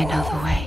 I know the way.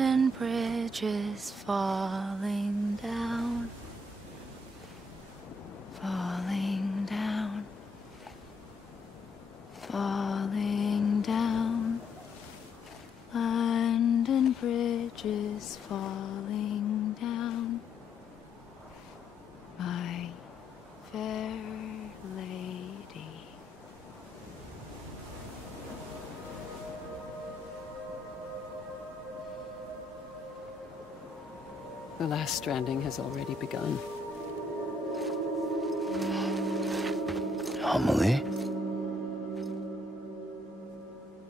And bridges falling down, falling down, falling down. London bridges falling down, my fair lady. The last stranding has already begun. Amelie?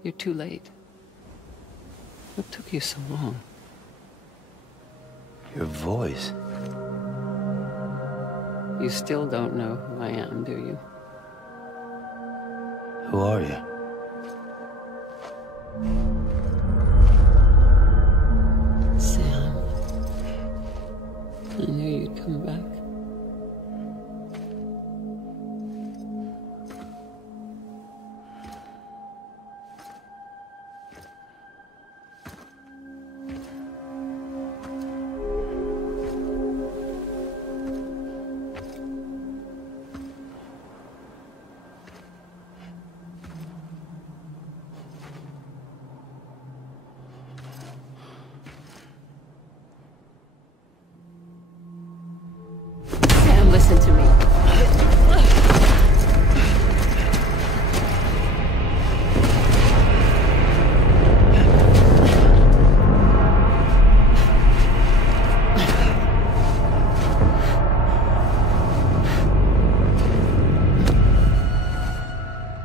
You're too late. What took you so long? Your voice. You still don't know who I am, do you? Who are you? Sam. I knew you'd come back. Listen to me.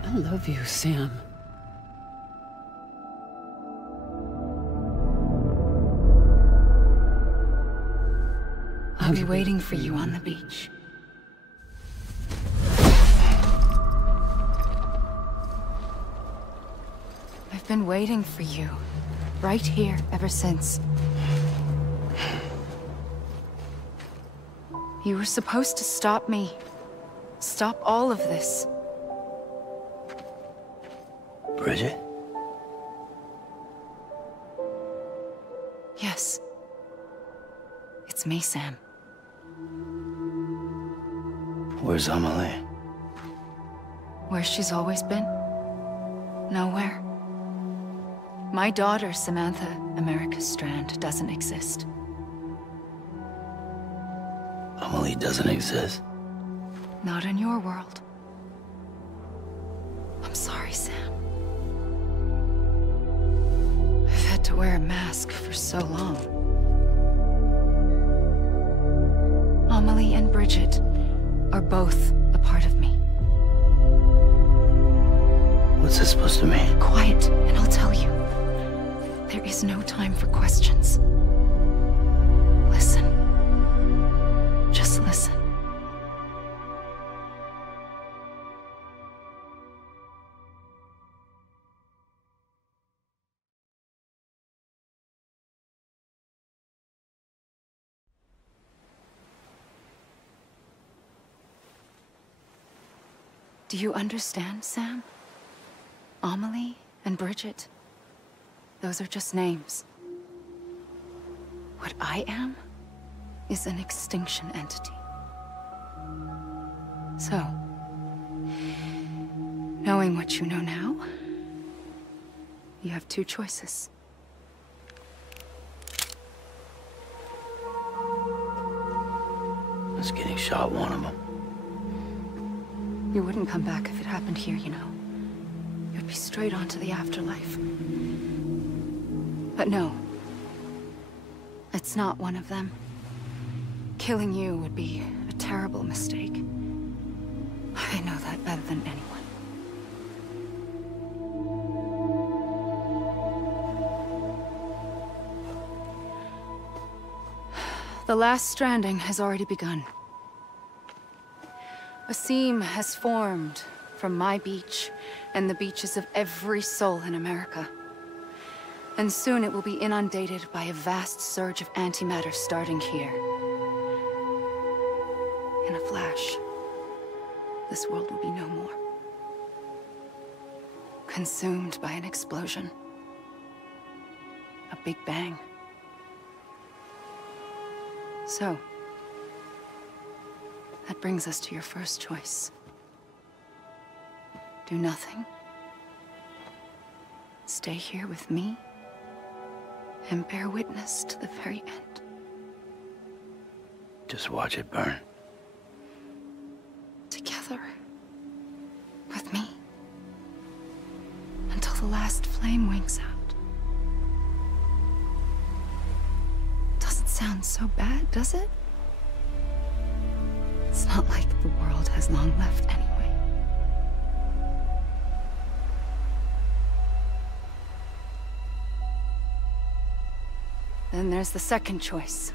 I love you, Sam. I'll be waiting for you on the beach. I've been waiting for you, right here, ever since. You were supposed to stop me. Stop all of this. Bridget? Yes. It's me, Sam. Where's Amelie? Where she's always been. Nowhere. My daughter, Samantha America Strand, doesn't exist. Amelie doesn't exist? Not in your world. I'm sorry, Sam. I've had to wear a mask for so long. Amelie and Bridget are both a part of me. What's this supposed to mean? Quiet, and I'll tell you. There is no time for questions. Listen. Just listen. Do you understand, Sam? Amelie and Bridget, those are just names. What I am is an extinction entity. So, knowing what you know now, you have two choices. Is getting shot one of them? You wouldn't come back if it happened here, you know. You'd be straight on to the afterlife. But no. It's not one of them. Killing you would be a terrible mistake. I know that better than anyone. The last stranding has already begun. A seam has formed from my beach and the beaches of every soul in America. And soon it will be inundated by a vast surge of antimatter starting here. In a flash, this world will be no more. Consumed by an explosion. A big bang. So, that brings us to your first choice. Do nothing. Stay here with me and bear witness to the very end. Just watch it burn. Together. With me. Until the last flame winks out. Doesn't sound so bad, does it? It's not like the world has long left anyway. Then there's the second choice.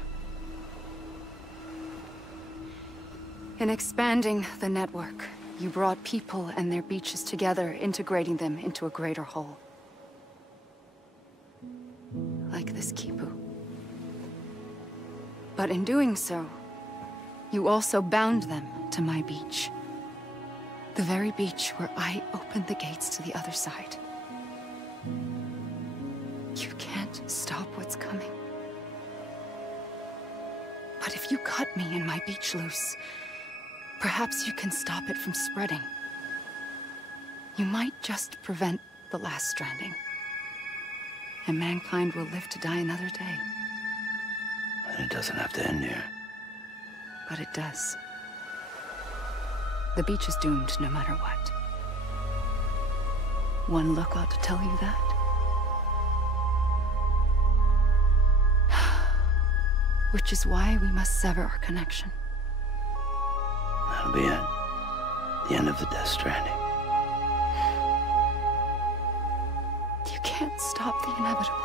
In expanding the network, you brought people and their beaches together, integrating them into a greater whole. Like this Kipu. But in doing so, you also bound them to my beach. The very beach where I opened the gates to the other side. You can't stop what's coming. But if you cut me and my beach loose, perhaps you can stop it from spreading. You might just prevent the last stranding. And mankind will live to die another day. And it doesn't have to end here. But it does. The beach is doomed no matter what. One look ought to tell you that. Which is why we must sever our connection. That'll be it. The end of the Death Stranding. You can't stop the inevitable.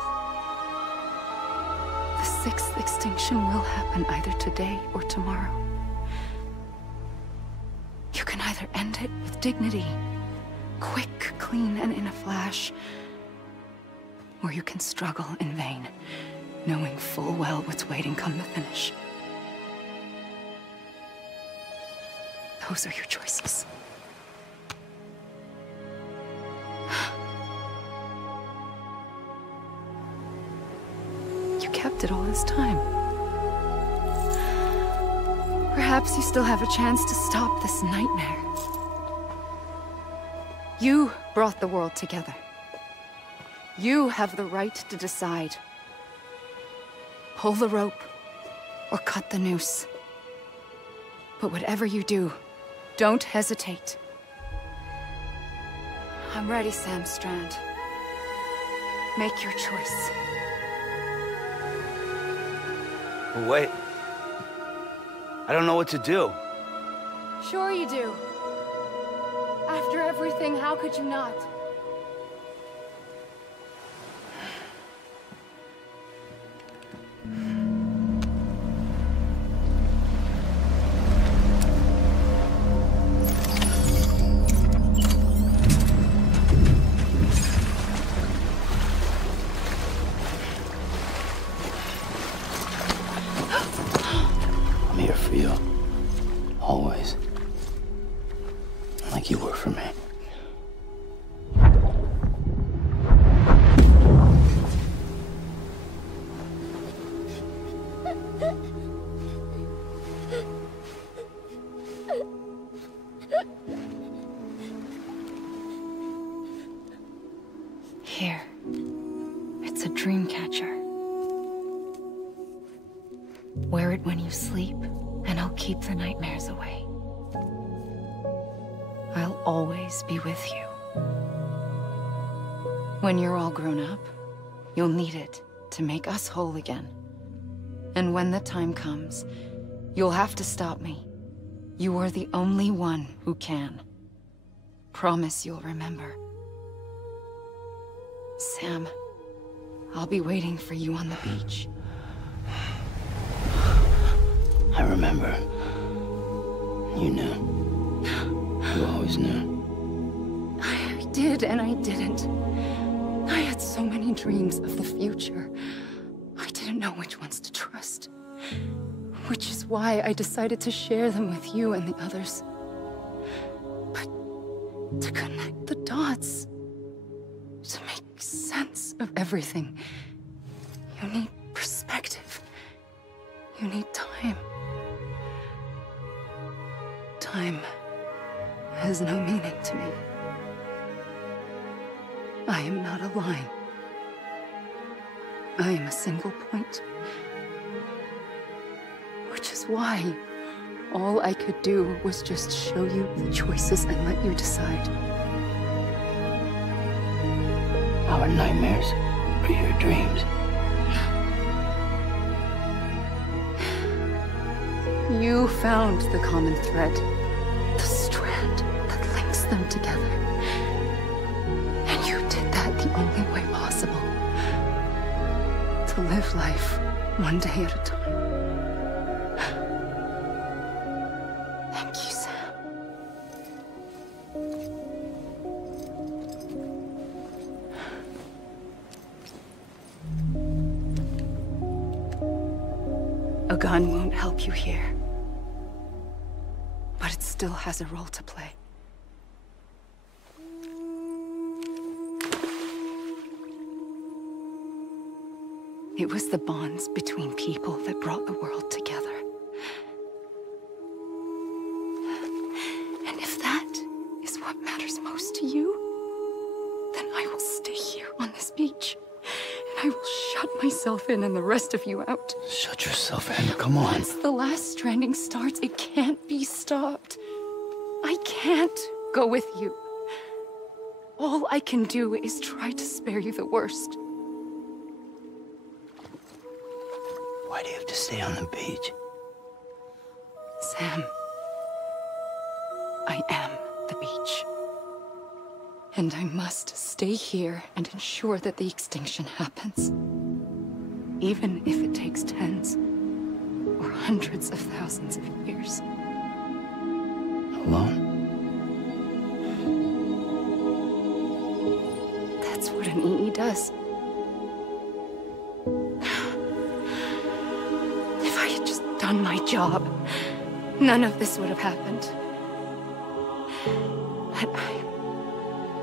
The sixth extinction will happen either today or tomorrow. You can either end it with dignity, quick, clean, and in a flash, or you can struggle in vain, knowing full well what's waiting come the finish. Those are your choices. You kept it all this time. Perhaps you still have a chance to stop this nightmare. You brought the world together. You have the right to decide. Pull the rope or cut the noose. But whatever you do, don't hesitate. I'm ready, Sam Strand. Make your choice. But wait. I don't know what to do. Sure you do. After everything, how could you not? I'm here for you. Always. Like you were for me. Here. It's a dream catcher. Wear it when you sleep, and I'll keep the nightmares away. I'll always be with you. When you're all grown up, you'll need it to make us whole again. And when the time comes, you'll have to stop me. You are the only one who can. Promise you'll remember. Sam, I'll be waiting for you on the beach. I remember. You knew. You always knew. I did and I didn't. I had so many dreams of the future. I didn't know which ones to trust. Which is why I decided to share them with you and the others. But to connect the dots, to make sense of everything, you need perspective. You need time. Time has no meaning to me. I am not a line. I am a single point. Which is why all I could do was just show you the choices and let you decide. Our nightmares are your dreams. You found the common thread, the strand that links them together. And you did that the only way possible. To live life one day at a time. Thank you, Sam. A gun won't help you here. But it still has a role to play. It was the bonds between people that brought the world together. And if that is what matters most to you, then I will stay here on this beach. And I will shut myself in and the rest of you out. Shut yourself in, come on. Once the last stranding starts, it can't be stopped. I can't go with you. All I can do is try to spare you the worst. Why do you have to stay on the beach? Sam, I am the beach. And I must stay here and ensure that the extinction happens. Even if it takes tens or hundreds of thousands of years. Alone? That's what an EE does. If I had just done my job, none of this would have happened. But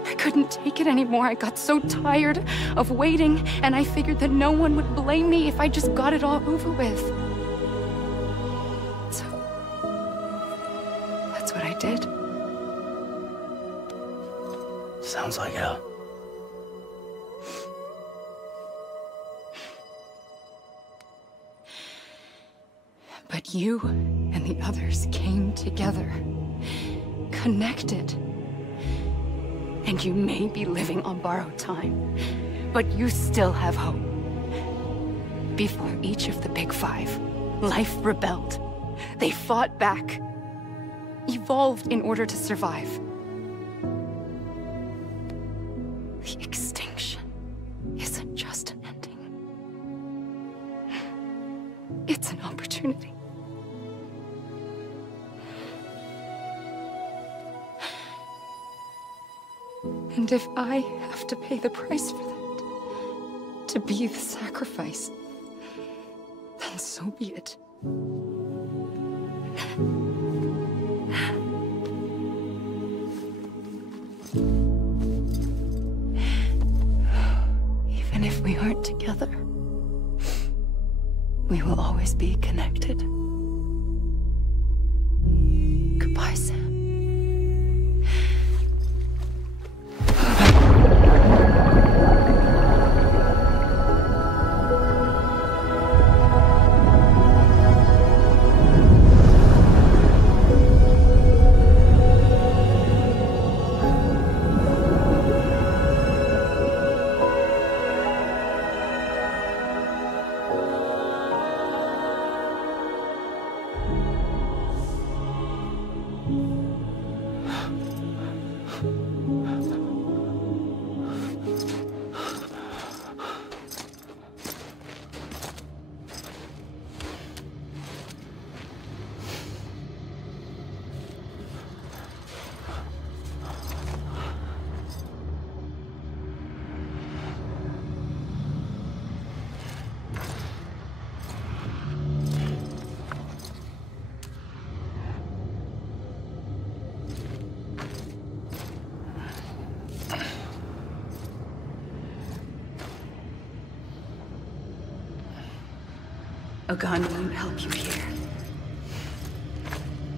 I couldn't take it anymore. I got so tired of waiting, and I figured that no one would blame me if I just got it all over with. So that's what I did. Sounds like hell. But you and the others came together, connected. And you may be living on borrowed time, but you still have hope. Before each of the Big Five, life rebelled. They fought back, evolved in order to survive. The extinction isn't just an ending. It's an opportunity. And if I have to pay the price for that, to be the sacrifice, then so be it. Even if we aren't together, we will always be connected. Goodbye, Sam. A gun won't help you here,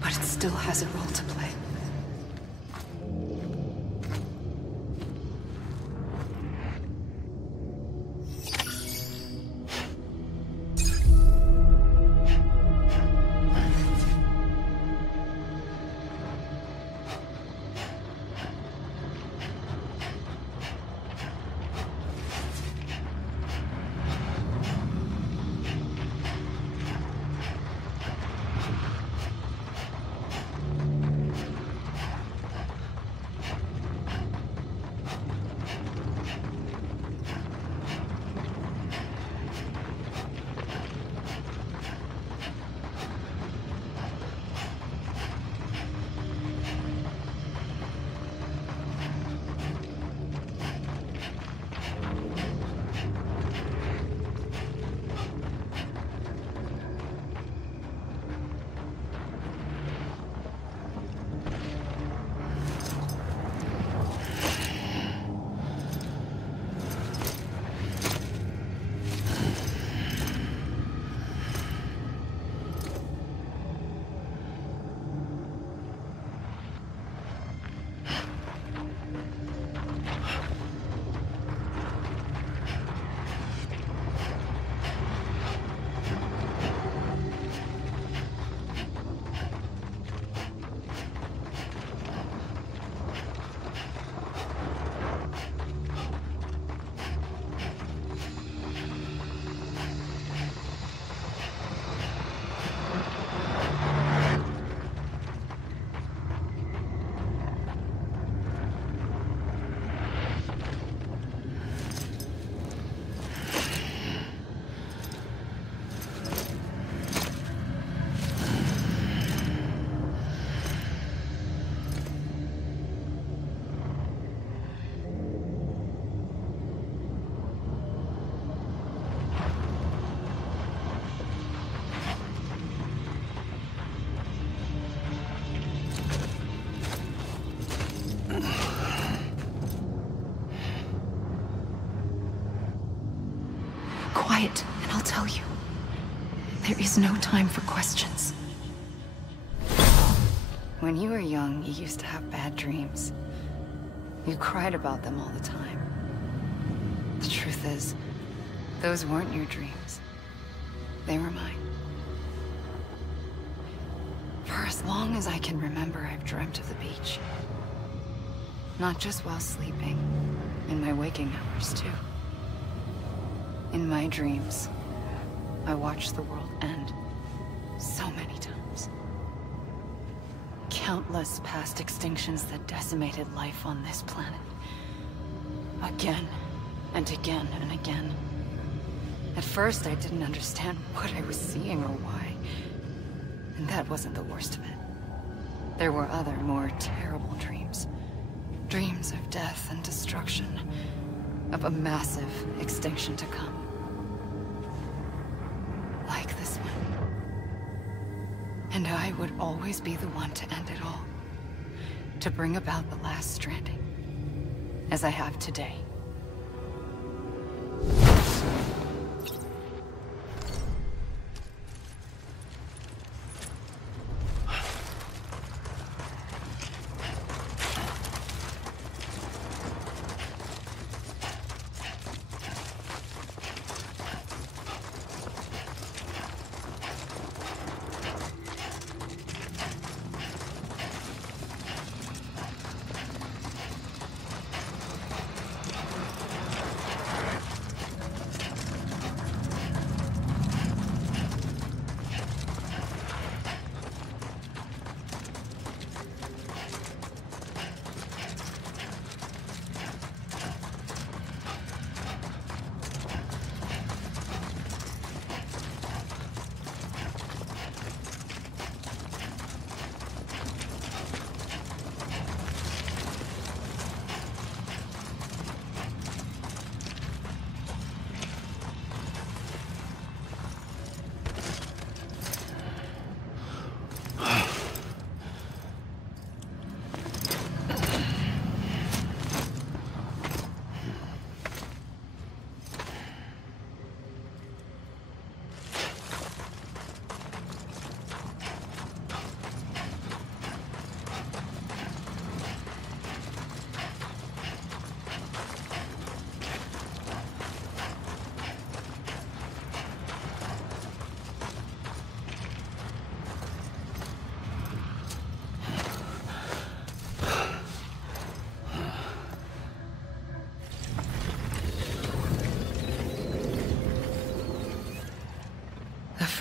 but it still has a role to play. quiet, and I'll tell you. There is no time for questions. When you were young, you used to have bad dreams. You cried about them all the time. The truth is, those weren't your dreams. They were mine. For as long as I can remember, I've dreamt of the beach. Not just while sleeping, in my waking hours too. In my dreams, I watched the world end so many times. Countless past extinctions that decimated life on this planet. Again and again and again. At first, I didn't understand what I was seeing or why. And that wasn't the worst of it. There were other, more terrible dreams. Dreams of death and destruction. Of a massive extinction to come. Like this one. And I would always be the one to end it all. To bring about the last stranding. As I have today.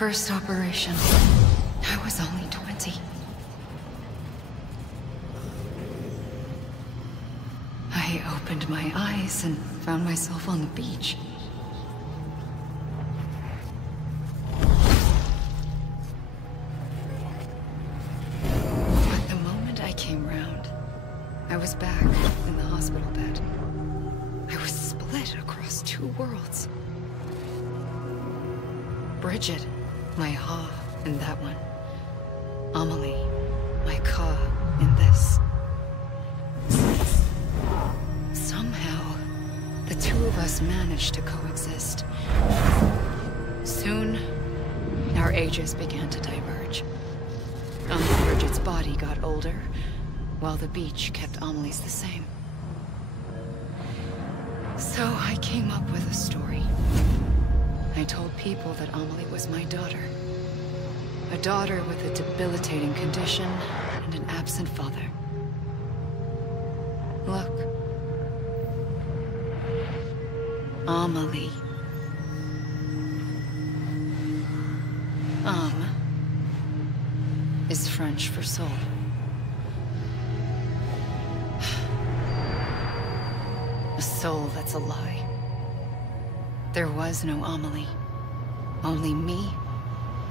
First operation, I was only 20. I opened my eyes and found myself on the beach. But the moment I came round, I was back in the hospital bed. I was split across two worlds. Bridget, my Ha in that one. Amelie, my Ka in this. Somehow, the two of us managed to coexist. Soon, our ages began to diverge. Bridget's body got older, while the beach kept Amelie's the same. So I came up with a story. I told people that Amelie was my daughter. A daughter with a debilitating condition and an absent father. Look. Amelie. Is French for soul. A soul that's a lie. There was no Amelie. Only me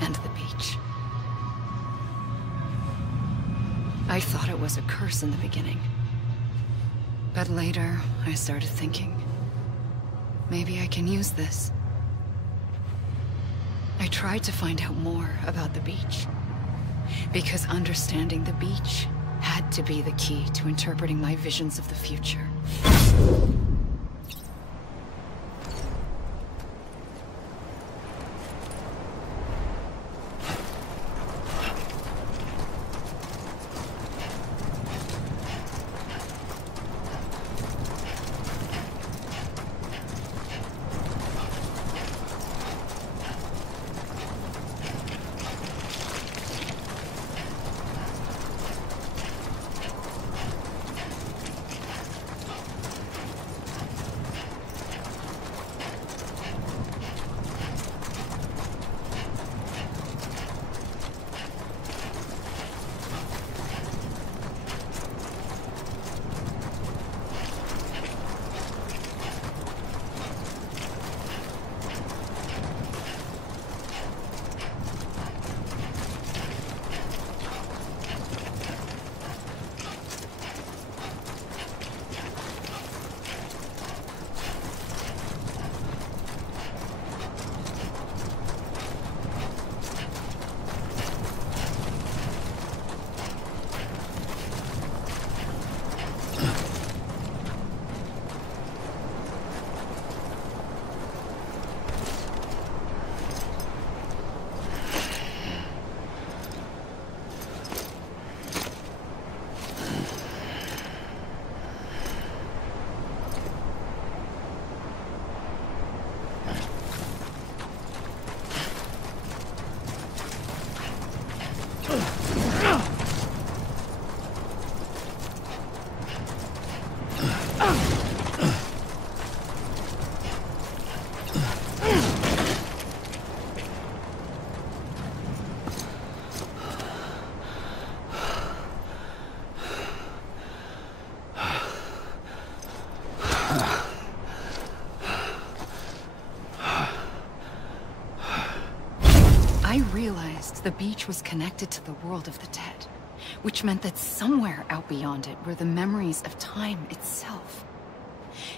and the beach. I thought it was a curse in the beginning. But later, I started thinking, maybe I can use this. I tried to find out more about the beach. Because understanding the beach had to be the key to interpreting my visions of the future. I realized the beach was connected to the world of the dead, which meant that somewhere out beyond it were the memories of time itself,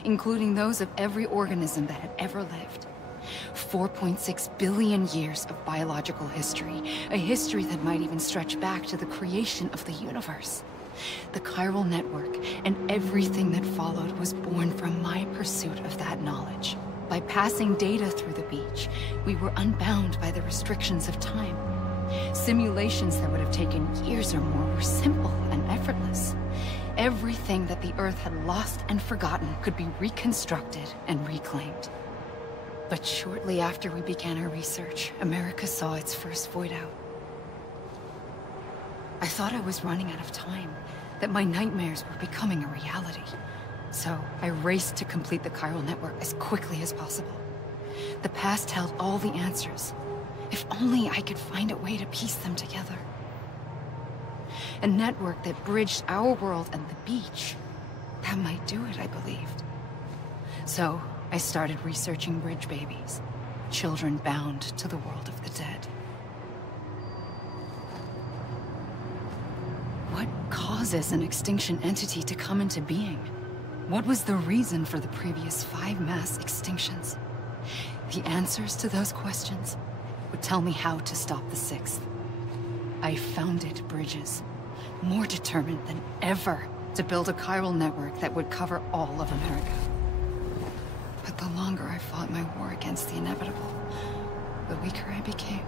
including those of every organism that had ever lived. 4.6 billion years of biological history, a history that might even stretch back to the creation of the universe. The chiral network and everything that followed was born from my pursuit of that knowledge. By passing data through the beach, we were unbound by the restrictions of time. Simulations that would have taken years or more were simple and effortless. Everything that the Earth had lost and forgotten could be reconstructed and reclaimed. But shortly after we began our research, America saw its first void out. I thought I was running out of time, that my nightmares were becoming a reality. So I raced to complete the chiral network as quickly as possible. The past held all the answers. If only I could find a way to piece them together. A network that bridged our world and the beach. That might do it, I believed. So I started researching bridge babies, children bound to the world of the dead. What causes an extinction entity to come into being? What was the reason for the previous 5 mass extinctions? The answers to those questions would tell me how to stop the 6th. I founded bridges, more determined than ever to build a chiral network that would cover all of America. But the longer I fought my war against the inevitable, the weaker I became.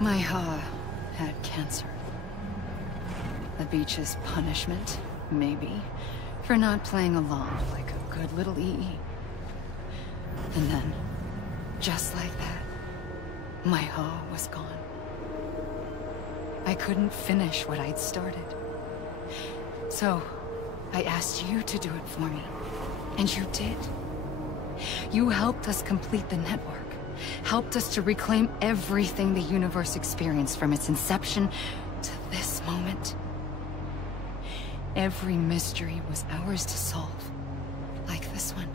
My Ha had cancer. The beach's punishment, maybe, for not playing along like a good little EE. And then, just like that, my Ha was gone. I couldn't finish what I'd started. So, I asked you to do it for me. And you did. You helped us complete the network. Helped us to reclaim everything the universe experienced from its inception to this moment. Every mystery was ours to solve. Like this one.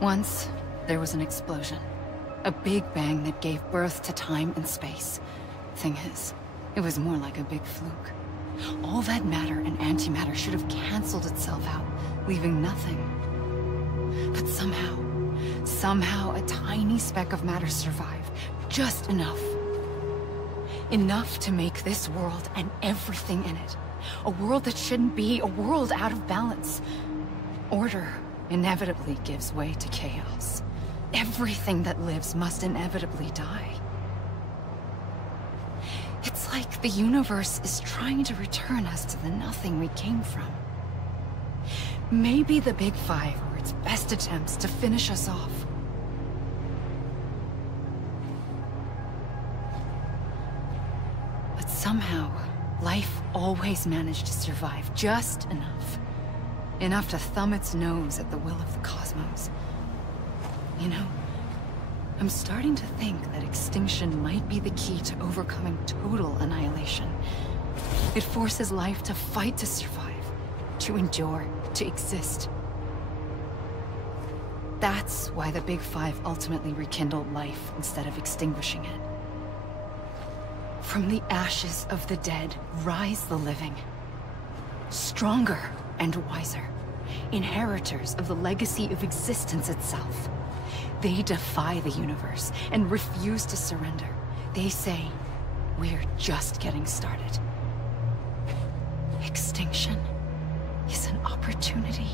Once, there was an explosion. A big bang that gave birth to time and space. Thing is, it was more like a big fluke. All that matter and antimatter should have canceled itself out, leaving nothing. But somehow a tiny speck of matter survived. Just enough. Enough to make this world and everything in it. A world that shouldn't be, a world out of balance. Order inevitably gives way to chaos. Everything that lives must inevitably die. It's like the universe is trying to return us to the nothing we came from. Maybe the Big Five were its best attempts to finish us off. But somehow, life always managed to survive just enough. Enough to thumb its nose at the will of the cosmos. You know, I'm starting to think that extinction might be the key to overcoming total annihilation. It forces life to fight to survive, to endure, to exist. That's why the Big Five ultimately rekindled life instead of extinguishing it. From the ashes of the dead rise the living. Stronger and wiser. Inheritors of the legacy of existence itself. They defy the universe and refuse to surrender. They say, we're just getting started. Extinction is an opportunity.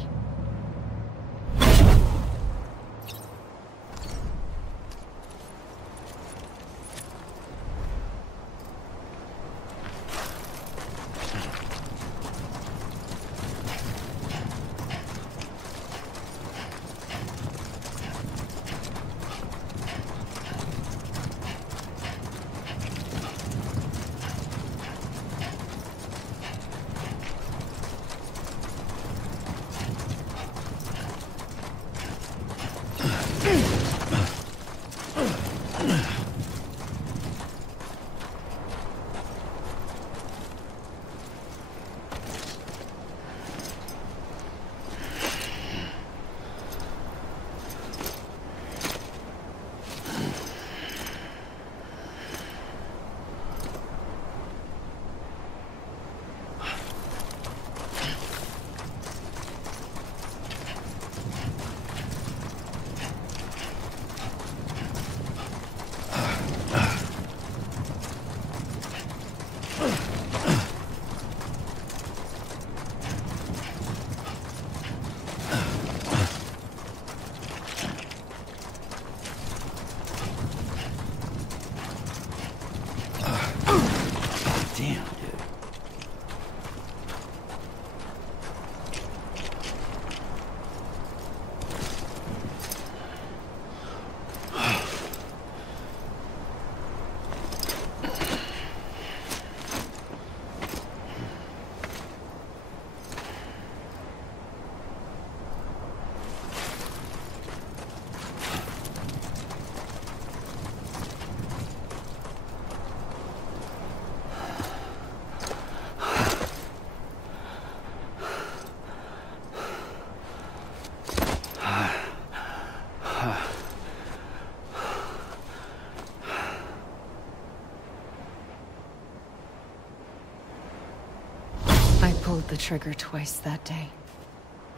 pulled the trigger twice that day.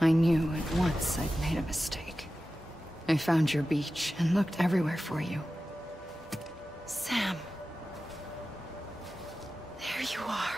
I knew at once I'd made a mistake. I found your beach and looked everywhere for you. Sam. There you are.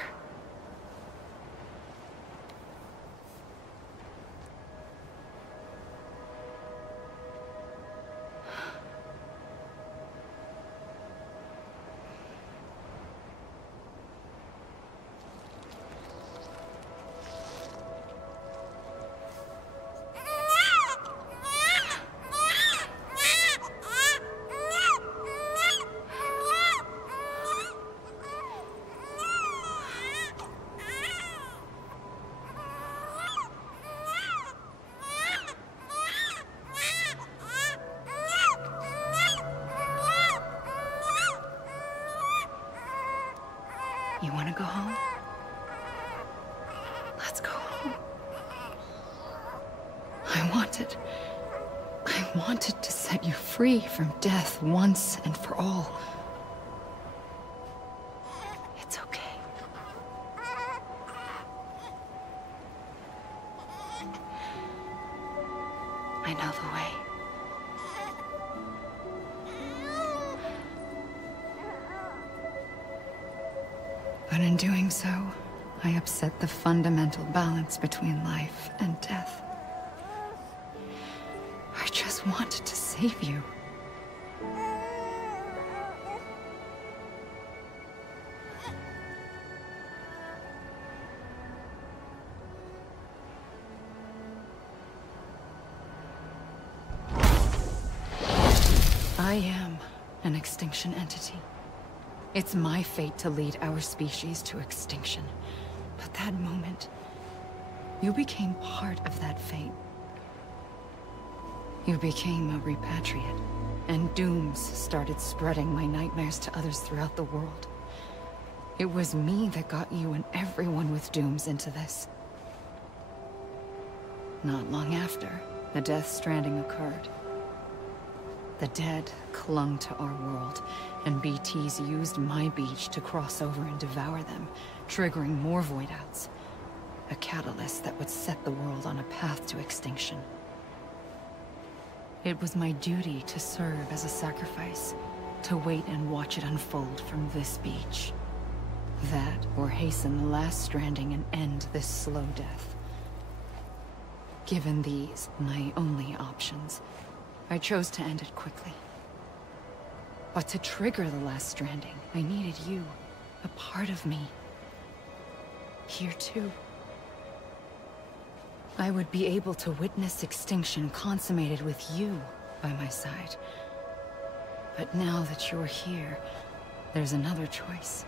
You want to go home? Let's go home. I wanted to set you free from death once and for all. It's okay. I know the way. But in doing so, I upset the fundamental balance between life and death. I just wanted to save you. I am an extinction entity. It's my fate to lead our species to extinction. But that moment, you became part of that fate. You became a repatriate, and dooms started spreading my nightmares to others throughout the world. It was me that got you and everyone with dooms into this. Not long after, the Death Stranding occurred. The dead clung to our world, and BTs used my beach to cross over and devour them, triggering more void-outs. A catalyst that would set the world on a path to extinction. It was my duty to serve as a sacrifice, to wait and watch it unfold from this beach. That, or hasten the last stranding and end this slow death. Given these, my only options, I chose to end it quickly. But to trigger the last stranding, I needed you, a part of me. Here too. I would be able to witness extinction consummated with you by my side. But now that you're here, there's another choice.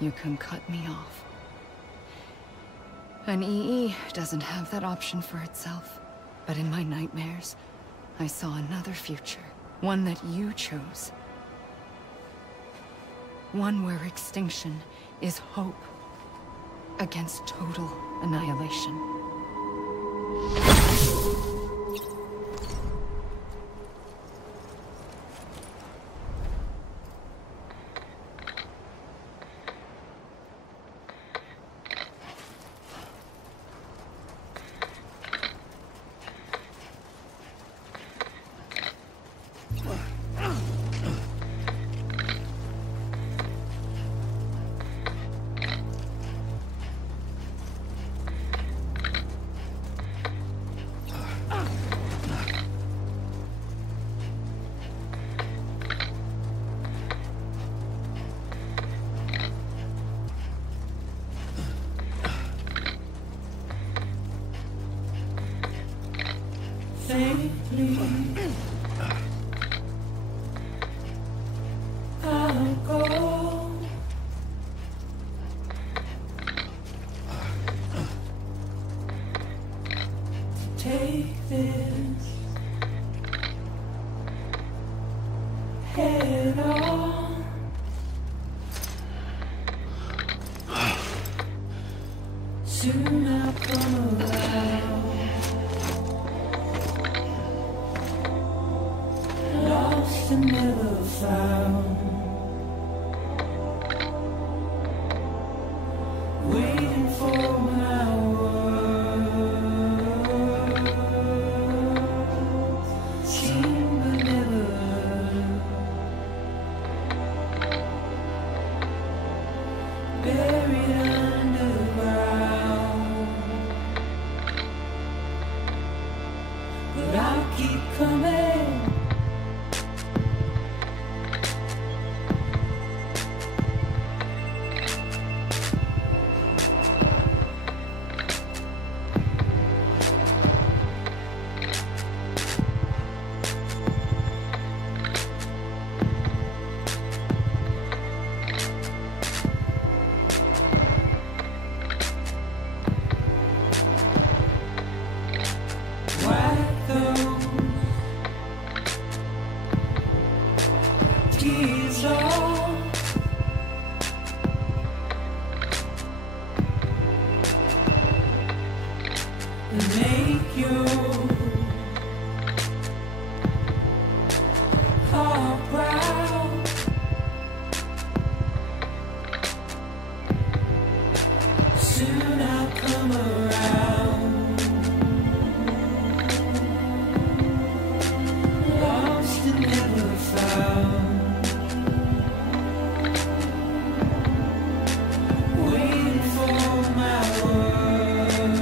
You can cut me off. An EE doesn't have that option for itself. But in my nightmares, I saw another future. One that you chose. One where extinction is hope against total annihilation. Safely, I'll go. Take this head on. Soon I'll come around. Lost and never found, waiting for he's all. And make you heart proud. Soon I'll come around. Lost and never found. Waiting for my word.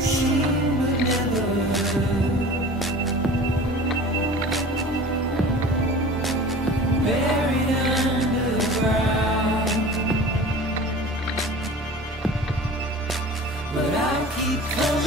Seen but never heard. Buried underground. But I'll keep coming.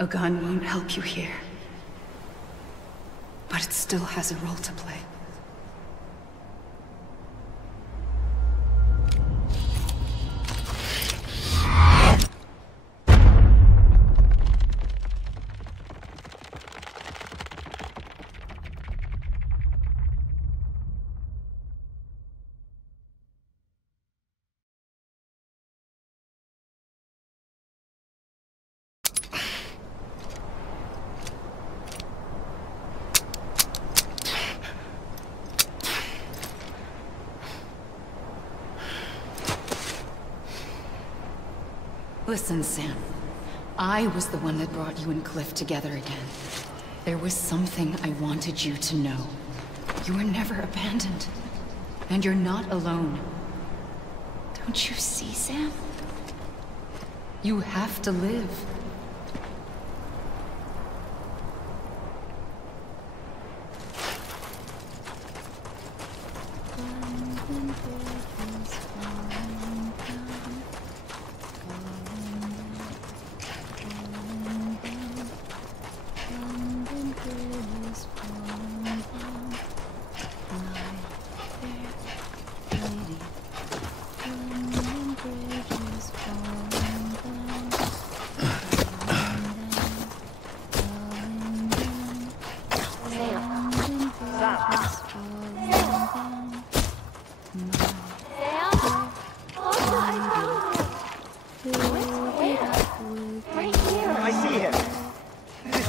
A gun won't help you here. But it still has a role to play. Listen, Sam. I was the one that brought you and Cliff together again. There was something I wanted you to know. You were never abandoned. And you're not alone. Don't you see, Sam? You have to live.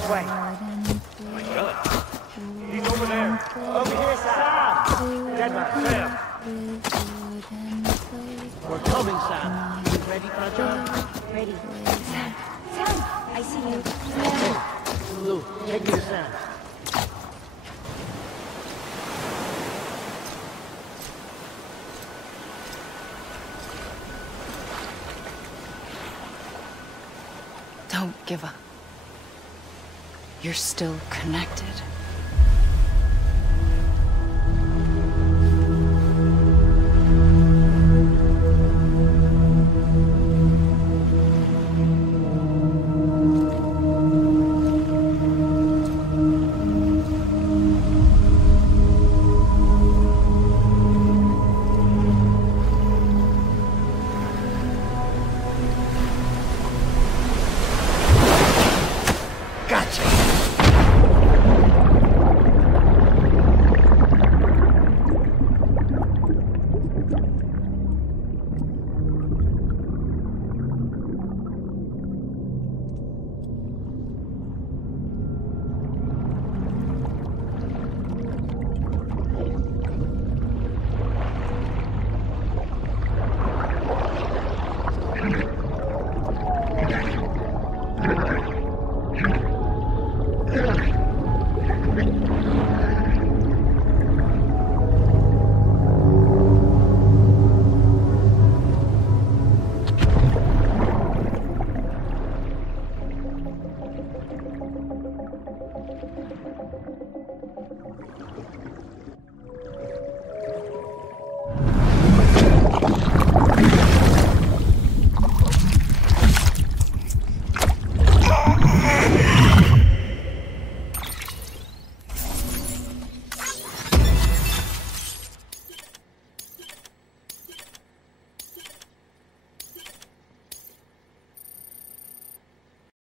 This way. He's over there. Over here, Sam. Deadman, Sam. We're coming, Sam. You ready for a job? Ready. Sam, I see you. Lou, take me to Sam. Don't give up. You're still connected.